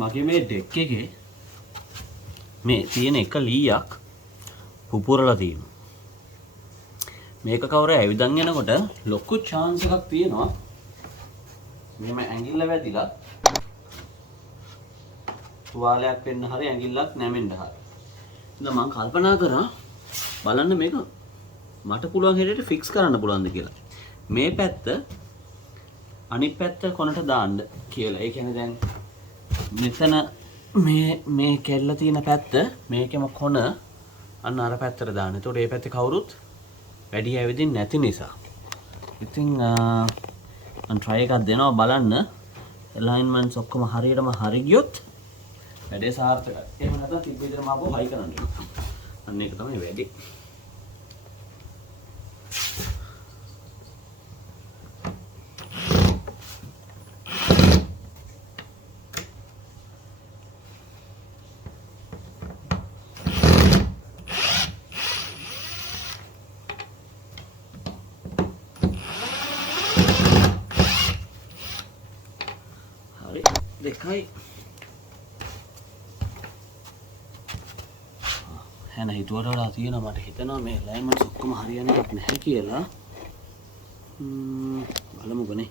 මගේ මේ ඩෙක් එකේ මේ තියෙන එක ලීයක් පුපුරලා තියෙනවා. මේක කවුරු ඇවිදන් යනකොට ලොකු chance එකක් තියෙනවා මෙහෙම ඇඟිල්ල වැදිලා තුවාලයක් වෙන්න හරි ඇඟිල්ලක් නැමෙන්න හරි. ඉතින් මම කල්පනා කරා බලන්න මේක මට පුළුවන් හැටියට ෆික්ස් කරන්න පුළුවන්ද කියලා. මේ පැත්ත අනිත් පැත්ත කොනට දාන්න කියලා. ඒ කියන්නේ දැන් මෙතන මේ කෙල්ල තියෙන පැත්ත මේකෙම කොන අන්න අර පැත්තට දාන්න. එතකොට මේ පැත්තේ කවුරුත් වැඩි ඇවිදින්නේ නැති නිසා. ඉතින් මම try එකක් දෙනවා බලන්න. alignments ඔක්කොම හරියටම හරි ගියොත් වැඩේ සාර්ථකයි. එහෙම නැත්නම් තිබ්බ විදිහටම ආපහු හයි කරන්න වෙනවා. අන්න ඒක තමයි වැඩේ. දෙකයි හැන හිතුවට වඩා තියෙනවා මට හිතෙනවා මේ alignments ඔක්කොම හරියන්නේ නැහැ කියලා බලමුකනේ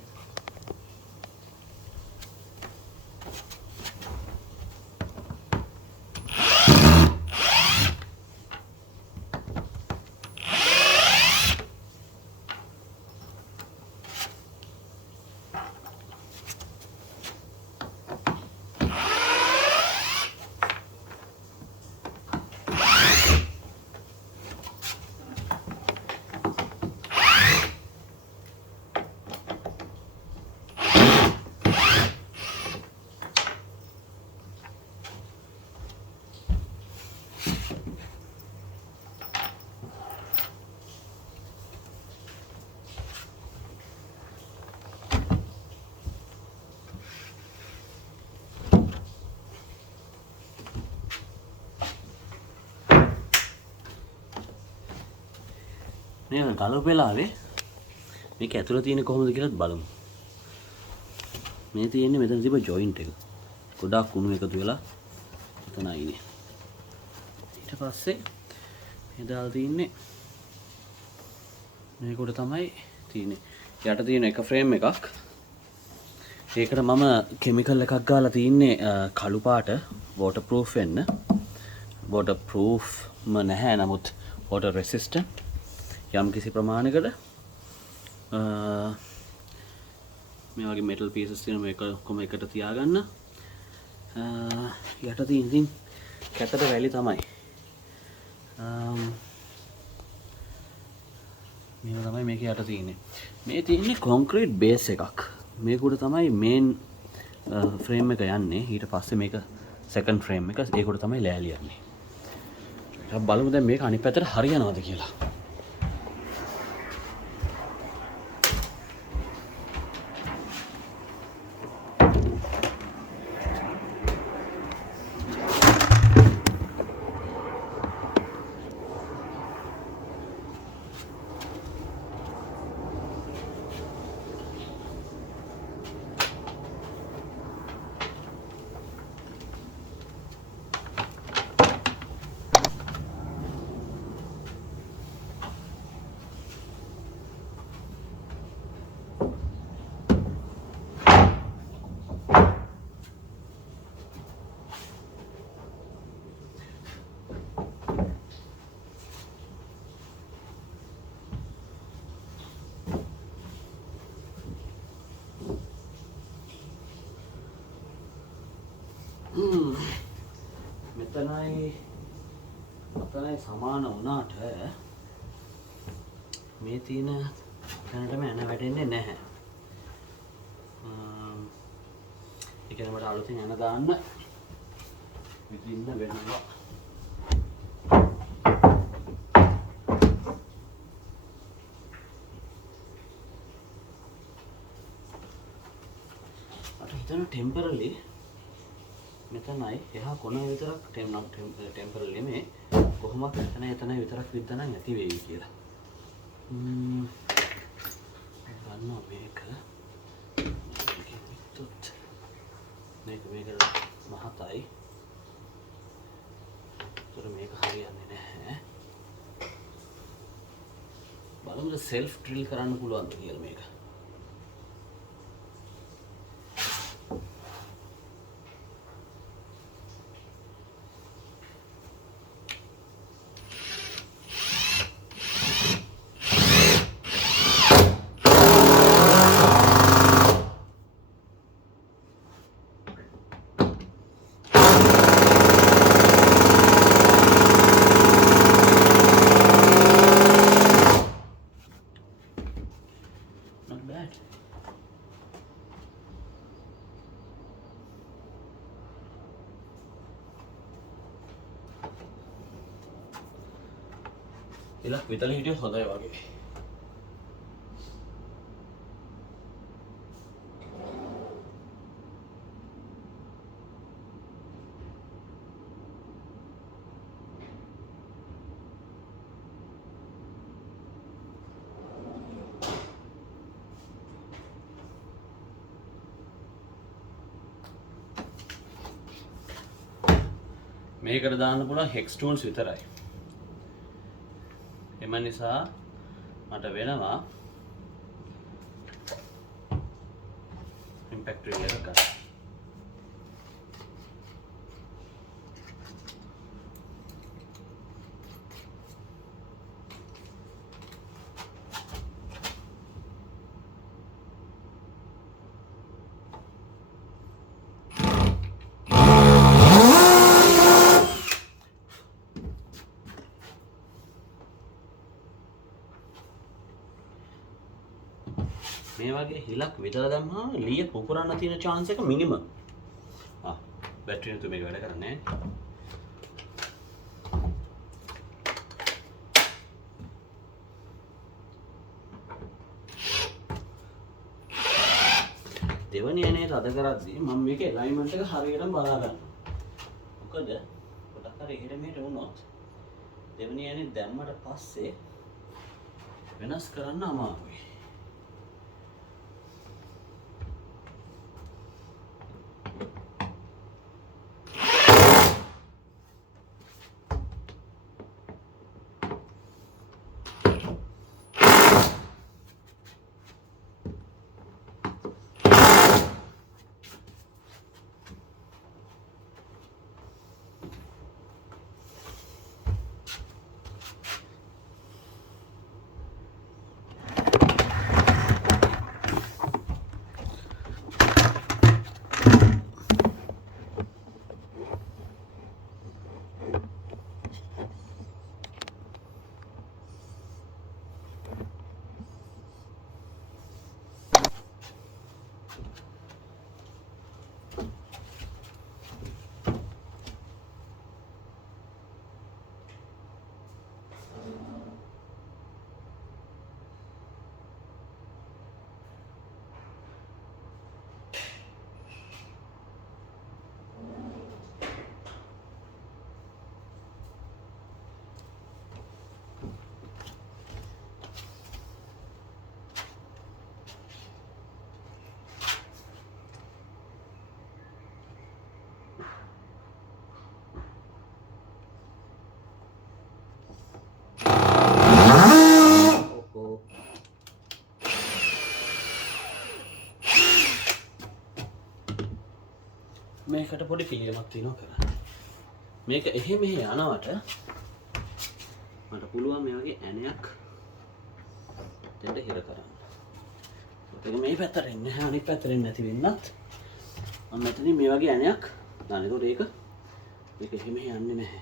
මේ ගලප වෙලාවේ මේක ඇතුළේ තියෙන්නේ කොහොමද කියලාත් බලමු. මේ තියෙන්නේ මෙතන තිබ්බ ජොයින්ට් එක. ගොඩාක් කුණු එකතු වෙලා එතන ආයිනේ. ඊට පස්සේ මේ දාලා තින්නේ මේක උඩ තමයි තියෙන්නේ. යට තියෙන එක ෆ්‍රේම් එකක්. ඒකට මම කෙමිකල් එකක් ගාලා තින්නේ කළු පාට water proof වෙන්න. water proofම නැහැ නමුත් water resistant. යම් කිසි ප්‍රමාණයකට මේ වගේ metal pieces තියෙන මේක කොහොම එකට තියාගන්න යට තියෙන ඉතින් කැතට වැලි තමයි මේව තමයි මේක යට තියෙන්නේ මේ තියෙන්නේ concrete base එකක් මේක උඩ තමයි main frame එක යන්නේ ඊට පස්සේ මේක second frame එක ඒක උඩ තමයි ලෑලි යන්නේ අපි බලමු දැන් මේක අනිත් පැත්තට හරියනවද කියලා මෙතනයි සමාන වුණාට මේ තියෙන තැනටම එන වැටෙන්නේ නැහැ. ඒ කියන්නේ මට අලුතින් එන දාන්න විදින්න වෙනවා. අර හිතන ටෙම්පරලි මෙතනයි එහා කොන විතරක් ටෙම්පරලි මේ කොහොමද එතන විතරක් විද්දනම් නැති වෙයි කියලා. ගන්නවා මේක. මේක මහතයි. ඒතර මේක හරියන්නේ නැහැ. බලමු සෙල්ෆ් ඩ්‍රිල් කරන්න පුළුවන්ද කියලා මේක. ඉලක් විතර හිටියොත් හොඳයි වගේ. මේකට දාන්න පුළුවන් හෙක්ස් ටූල්ස් විතරයි. එම නිසා මට වෙනවා ඉම්පැක්ට් රිල් එක ගන්න. මේ වගේ හිලක් විතර දැම්මම ලීය පුපුරන්න තියෙන chance එක මිනිමම්. බැටරි නැතුව මේක වැඩ කරන්නේ නැහැ. දෙවැනි ඇනේ තද කරද්දී මම මේකේ alignment එක හරියටම බලා ගන්නවා. මොකද පොඩක් හරි එහෙට මෙහෙට වුණොත් දෙවැනි ඇනේ දැම්මට පස්සේ වෙනස් කරන්න අමාරුයි. මේකට පොඩි පිළියමක් තියෙනවා කරන්න. මේක එහෙ මෙහෙ යනවට මට පුළුවන් මේ වගේ ඇණයක් දෙන්න හිර කරන්න. ඒක මේ පැත්තට එන්නේ නැහැ අනිත් පැත්තට එන්නේ නැති වෙන්නත් මම මෙතනින් මේ වගේ ඇණයක් දාන්න. ඒකට මේක එහෙ මෙහෙ යන්නේ නැහැ.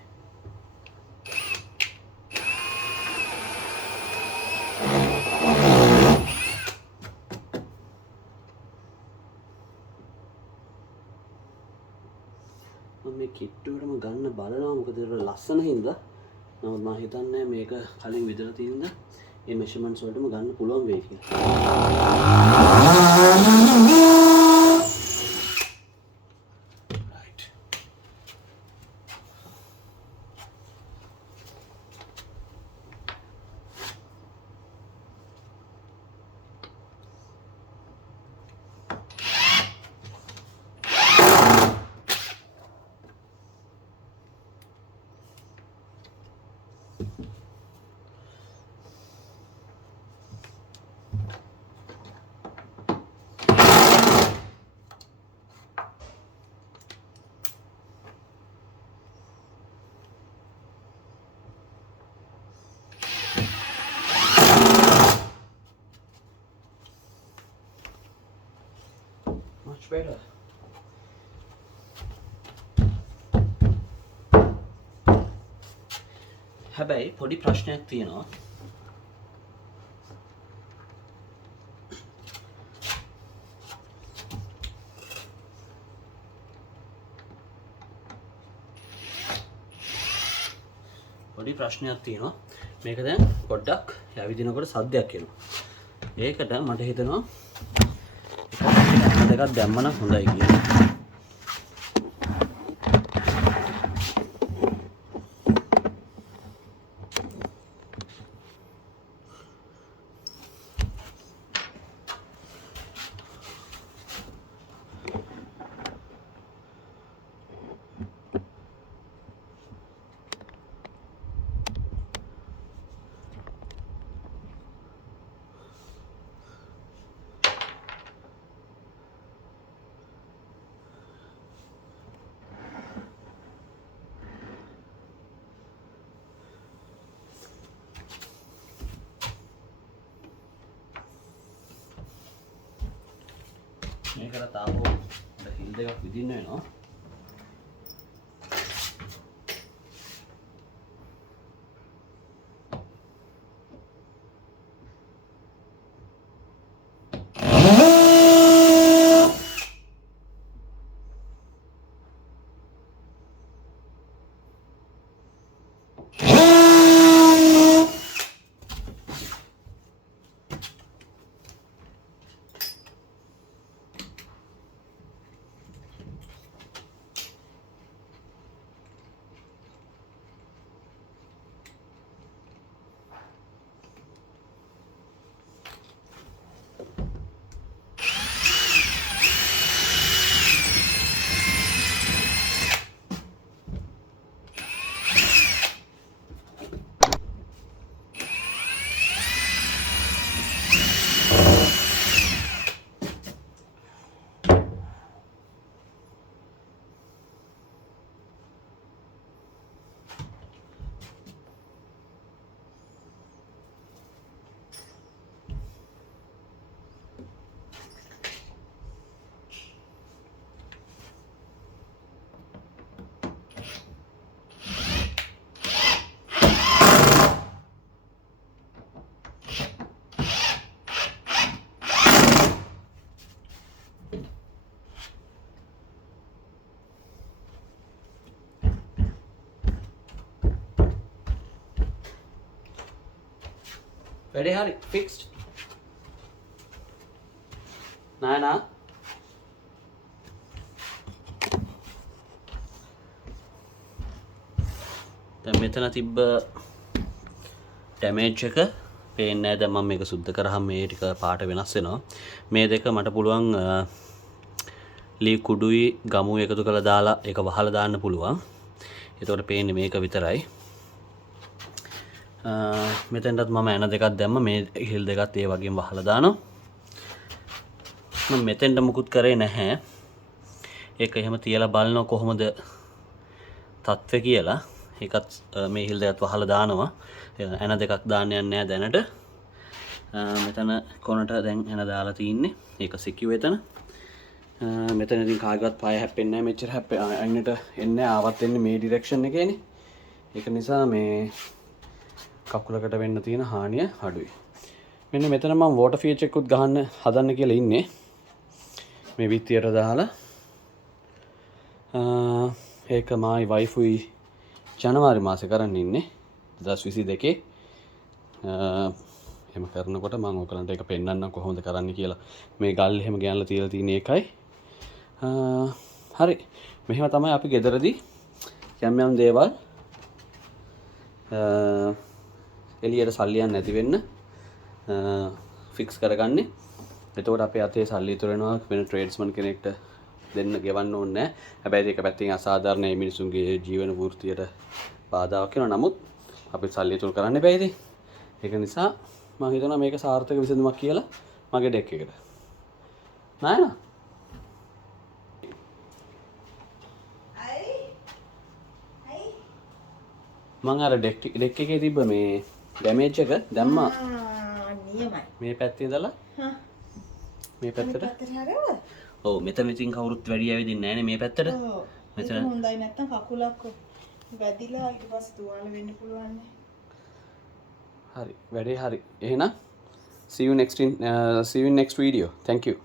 මේ කිට්ටුවටම ගන්න බලනවා මොකද ඒක ලස්සන හින්දා. නමුත් මම හිතන්නේ මේක කලින් විදලා තියෙනද මේ මෙෂර්මන්ට්ස් වලටම ගන්න පුළුවන් වෙයි කියලා. better. හැබැයි පොඩි ප්‍රශ්නයක් තියෙනවා. මේක දැන් පොඩ්ඩක් ඇවිදිනකොට සද්දයක් එනවා. ඒකට මට හිතෙනවා දෙකක් දැම්ම නම් හොඳයි කියලා. මේකට තාපෝ හිල් දෙකක් විදින්න වෙනවා. වැඩේ හරි ෆික්ස්ඩ්. නානා දැන් මෙතන තිබ්බ ඩැමේජ් එක පේන්නේ නැහැ. දැන් මම මේක සුද්ධ කරාම මේ ටික පාට වෙනස් වෙනවා. මේ දෙක මට පුළුවන් ලී කුඩුයි ගමුයි එකතු කරලා දාලා ඒක වහලා දාන්න පුළුවන්. එතකොට පේන්නේ මේක විතරයි. මෙතෙන්ටත් මම එන දෙකක් දැම්ම. මේ හිල් දෙකත් ඒ වගේම වහලා දානවා. මම මෙතෙන්ට මුකුත් කරේ නැහැ. ඒක එහෙම තියලා බලනවා කොහොමද තත්ත්වය කියලා. ඒකත් මේ හිල් දෙකත් වහලා දානවා. එන දෙකක් දාන්න යන්නේ නැහැ දැනට. මෙතන කොනට දැන් එන දාලා තින්නේ. ඒක සිකියු එතන. මෙතන ඉතින් කාගේවත් පාය හැප්පෙන්නේ නැහැ. මෙච්චර අයිනට එන්නේ ආවත් එන්නේ මේ ඩිරෙක්ෂන් එකේනේ. ඒක නිසා මේ කකුලකට වෙන්න තියෙන හානිය අඩුයි. මෙන්න මෙතන මම වෝටර් ෆීචර් එකකුත් ගහන්න හදන්න කියලා ඉන්නේ. මේ විත්තියට දාලා. ඒක මායි වයිෆුයි ජනවාරි මාසේ කරන්න ඉන්නේ 2022. එහෙම කරනකොට මම ඔයගලන්ට ඒක පෙන්නන්නම් කොහොමද කරන්න කියලා. මේ ගල් එහෙම ගෑනලා තියලා තියෙන එකයි. හරි. මෙහෙම තමයි අපි ගෙදරදී යම් යම් දේවල් එළියට සල්ලියක් නැති වෙන්න ෆික්ස් කරගන්නේ. එතකොට අපේ අතේ සල්ලි ඉතුරු වෙනවා වෙන ට්‍රේඩ්ස්මන් කෙනෙක්ට දෙන්න ගෙවන්න ඕනේ නැහැ. හැබැයි ඒක පැත්තෙන් අසාධාරණ මේ මිනිසුන්ගේ ජීවන වෘත්තියට බාධාවක් වෙනවා. නමුත් අපි සල්ලි ඉතුරු කරන්න බෑ ඉතින්. ඒක නිසා මම හිතනවා මේක සාර්ථක විසඳුමක් කියලා මගේ ඩෙක් එකට. නෑනා. මම අර ඩෙක් එකේ තිබ්බ මේ ඩැමේජ් එක දැම්මා. නියමයි. මේ පැත්තේ ඉඳලා මේ පැත්තට ඔව් මෙතන ඉතින් කවුරුත් වැඩි ඇවිදින්නේ නැහැ නේ මේ පැත්තට. ඔව්. මෙතන ඒක හොඳයි නැත්තම් කකුලක් වැදිලා ඊට පස්සේ තුවාල වෙන්න පුළුවන් නේ. හරි වැඩේ හරි. එහෙනම් see you next video. Thank you.